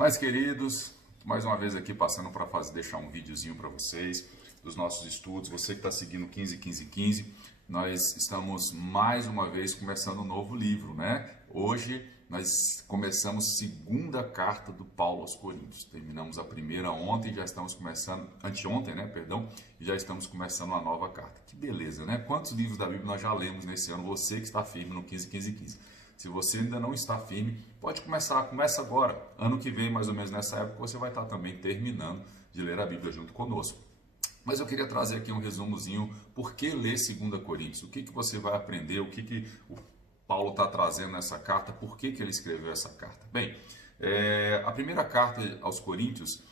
Mais queridos, mais uma vez aqui passando para deixar um videozinho para vocês dos nossos estudos. Você que está seguindo 15, nós estamos mais uma vez começando um novo livro, né? Hoje nós começamos a segunda carta do Paulo aos Coríntios. Terminamos a primeira ontem, já estamos começando, anteontem, né? Perdão, e já estamos começando uma nova carta. Que beleza, né? Quantos livros da Bíblia nós já lemos nesse ano? Você que está firme no 15. Se você ainda não está firme, pode começar, começa agora. Ano que vem, mais ou menos nessa época, você vai estar também terminando de ler a Bíblia junto conosco. Mas eu queria trazer aqui um resumozinho, por que ler 2 Coríntios? O que você vai aprender? O que o Paulo está trazendo nessa carta? Por que ele escreveu essa carta? Bem, a primeira carta aos Coríntios,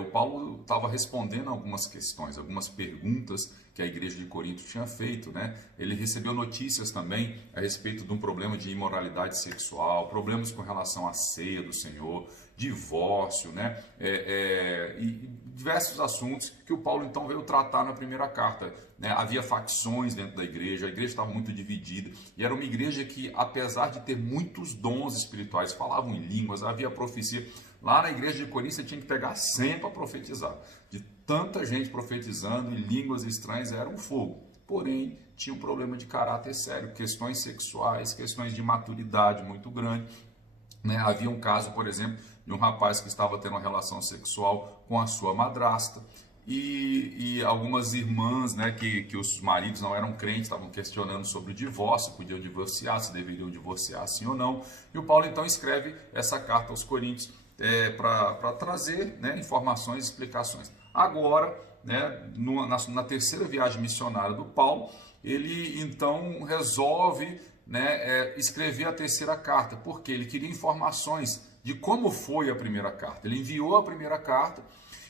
o Paulo estava respondendo algumas questões, algumas perguntas que a igreja de Corinto tinha feito, né? Ele recebeu notícias também a respeito de um problema de imoralidade sexual, problemas com relação à ceia do Senhor, divórcio, né? E diversos assuntos que o Paulo então veio tratar na primeira carta, né? Havia facções dentro da igreja, a igreja estava muito dividida, e era uma igreja que, apesar de ter muitos dons espirituais, falavam em línguas, havia profecia. Lá na igreja de Corinto você tinha que pegar 100 para profetizar. De tanta gente profetizando em línguas estranhas, era um fogo. Porém, tinha um problema de caráter sério, questões sexuais, questões de maturidade muito grande, né? Havia um caso, por exemplo, de um rapaz que estava tendo uma relação sexual com a sua madrasta, e algumas irmãs, né, que os maridos não eram crentes, estavam questionando sobre o divórcio, podiam divorciar, se deveriam divorciar sim ou não. E o Paulo então escreve essa carta aos Coríntios para trazer, né, informações e explicações. Agora, né, na terceira viagem missionária do Paulo, ele então resolve, né, escrever a terceira carta, porque ele queria informações de como foi a primeira carta. Ele enviou a primeira carta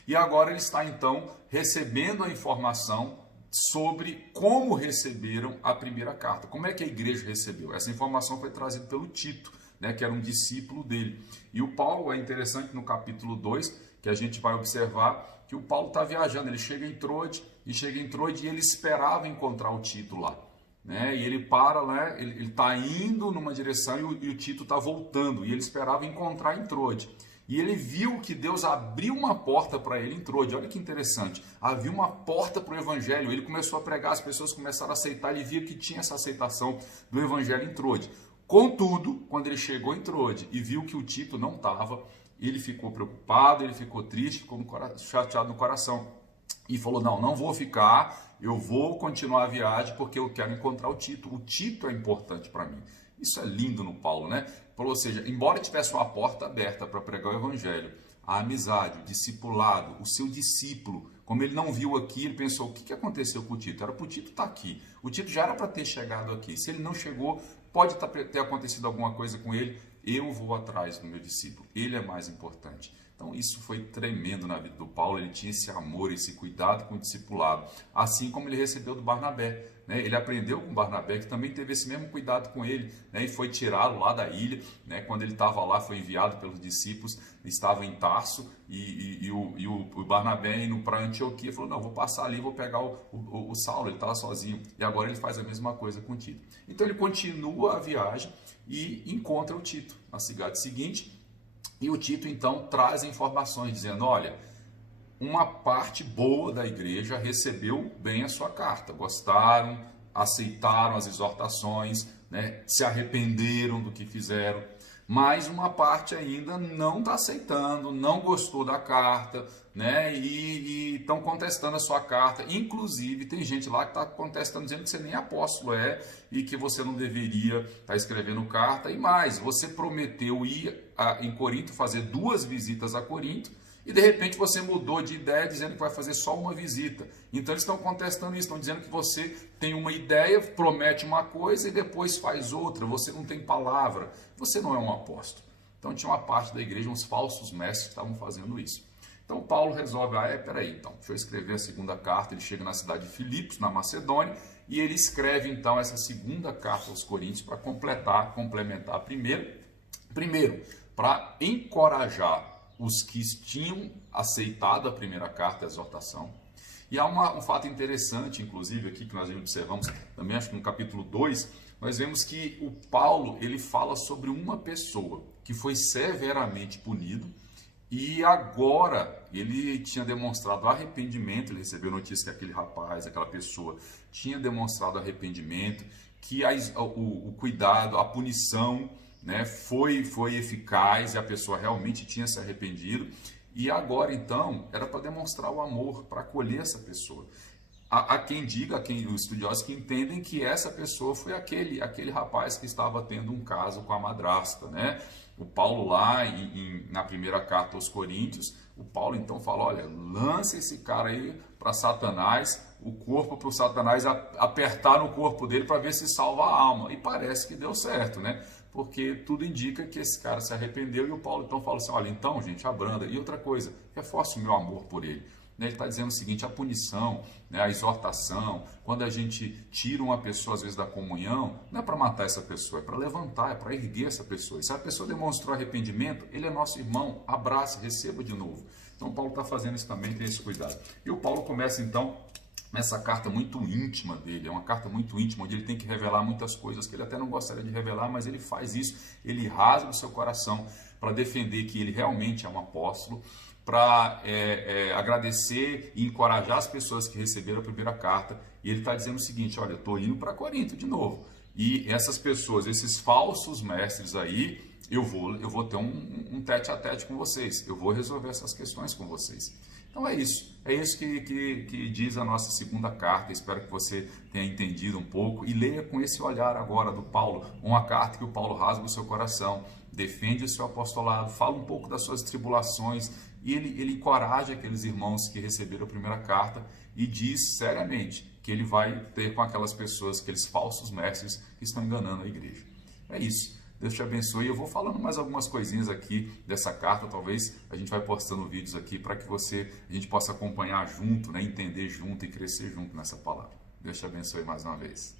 e agora ele está então recebendo a informação sobre como receberam a primeira carta. Como é que a igreja recebeu? Essa informação foi trazida pelo Tito, né, que era um discípulo dele. E o Paulo, é interessante no capítulo 2, que a gente vai observar que o Paulo está viajando, ele chega em Troade e ele esperava encontrar o Tito lá, né? E ele para, né? Ele está indo numa direção e o Tito está voltando, e ele esperava encontrar em Troade. E ele viu que Deus abriu uma porta para ele em Troade. Olha que interessante, havia uma porta para o Evangelho, ele começou a pregar, as pessoas começaram a aceitar, ele via que tinha essa aceitação do Evangelho em Troade. Contudo, quando ele chegou em Troade e viu que o Tito não estava, ele ficou preocupado, ele ficou triste, ficou chateado no coração. E falou, não vou ficar, eu vou continuar a viagem porque eu quero encontrar o Tito. O Tito é importante para mim. Isso é lindo no Paulo, né? Ou seja, embora tivesse uma porta aberta para pregar o Evangelho, a amizade, o discipulado, o seu discípulo, como ele não viu aqui, ele pensou, o que aconteceu com o Tito? Era para o Tito estar aqui. O Tito já era para ter chegado aqui. Se ele não chegou, pode ter acontecido alguma coisa com ele, eu vou atrás do meu discípulo, ele é mais importante. Então isso foi tremendo na vida do Paulo, ele tinha esse amor, esse cuidado com o discipulado, assim como ele recebeu do Barnabé, né? Ele aprendeu com o Barnabé, que também teve esse mesmo cuidado com ele, né? E foi tirá-lo lá da ilha, né? Quando ele estava lá, foi enviado pelos discípulos, estava em Tarso, e o Barnabé indo para Antioquia, falou, não, vou passar ali, vou pegar o Saulo, ele estava sozinho, e agora ele faz a mesma coisa com o Tito. Então ele continua a viagem e encontra o Tito na cidade seguinte, e o Tito então traz informações dizendo, olha, uma parte boa da igreja recebeu bem a sua carta, gostaram, aceitaram as exortações, né, se arrependeram do que fizeram, mas uma parte ainda não está aceitando, não gostou da carta, né, e estão contestando a sua carta. Inclusive tem gente lá que está contestando, dizendo que você nem apóstolo é e que você não deveria estar escrevendo carta. E mais, você prometeu ir em Corinto, fazer 2 visitas a Corinto, e de repente você mudou de ideia dizendo que vai fazer só uma visita. Então eles estão contestando isso, estão dizendo que você tem uma ideia, promete uma coisa e depois faz outra, você não tem palavra, você não é um apóstolo. Então tinha uma parte da igreja, uns falsos mestres que estavam fazendo isso. Então Paulo resolve, peraí, então, deixa eu escrever a segunda carta. Ele chega na cidade de Filipos, na Macedônia, e ele escreve então essa segunda carta aos Coríntios para complementar a primeira. Primeiro, para encorajar os que tinham aceitado a primeira carta, a exortação. E há um fato interessante, inclusive, aqui que nós observamos, também acho que no capítulo 2, nós vemos que o Paulo, ele fala sobre uma pessoa que foi severamente punido E agora ele tinha demonstrado arrependimento, ele recebeu notícia que aquele rapaz, aquela pessoa, tinha demonstrado arrependimento, que o cuidado, a punição, né, foi eficaz e a pessoa realmente tinha se arrependido. E agora então era para demonstrar o amor, para acolher essa pessoa. Há quem diga, os estudiosos que entendem que essa pessoa foi aquele rapaz que estava tendo um caso com a madrasta, né? O Paulo lá na primeira carta aos Coríntios, o Paulo então fala, olha, lança esse cara aí para Satanás, o corpo para o Satanás apertar no corpo dele para ver se salva a alma. E parece que deu certo, né? Porque tudo indica que esse cara se arrependeu e o Paulo então fala assim, olha, então gente, abranda. E outra coisa, reforce o meu amor por ele. Ele está dizendo o seguinte, a punição, né, a exortação, quando a gente tira uma pessoa às vezes da comunhão, não é para matar essa pessoa, é para levantar, é para erguer essa pessoa. E se a pessoa demonstrou arrependimento, ele é nosso irmão, abraça, receba de novo. Então Paulo está fazendo isso também, tem esse cuidado. E o Paulo começa então nessa carta muito íntima dele, é uma carta muito íntima, onde ele tem que revelar muitas coisas que ele até não gostaria de revelar, mas ele faz isso, ele rasga o seu coração para defender que ele realmente é um apóstolo, para agradecer e encorajar as pessoas que receberam a primeira carta. E ele está dizendo o seguinte, olha, eu estou indo para Corinto de novo. E essas pessoas, esses falsos mestres aí, eu vou ter um tete a tete com vocês. Eu vou resolver essas questões com vocês. Então é isso que diz a nossa segunda carta. Espero que você tenha entendido um pouco e leia com esse olhar agora do Paulo, uma carta que o Paulo rasga o seu coração, defende o seu apostolado, fala um pouco das suas tribulações e ele encoraja aqueles irmãos que receberam a primeira carta e diz seriamente que ele vai ter com aquelas pessoas, aqueles falsos mestres que estão enganando a igreja. É isso. Deus te abençoe. Eu vou falando mais algumas coisinhas aqui dessa carta, talvez a gente vai postando vídeos aqui para que a gente possa acompanhar junto, né, entender junto e crescer junto nessa palavra. Deus te abençoe mais uma vez.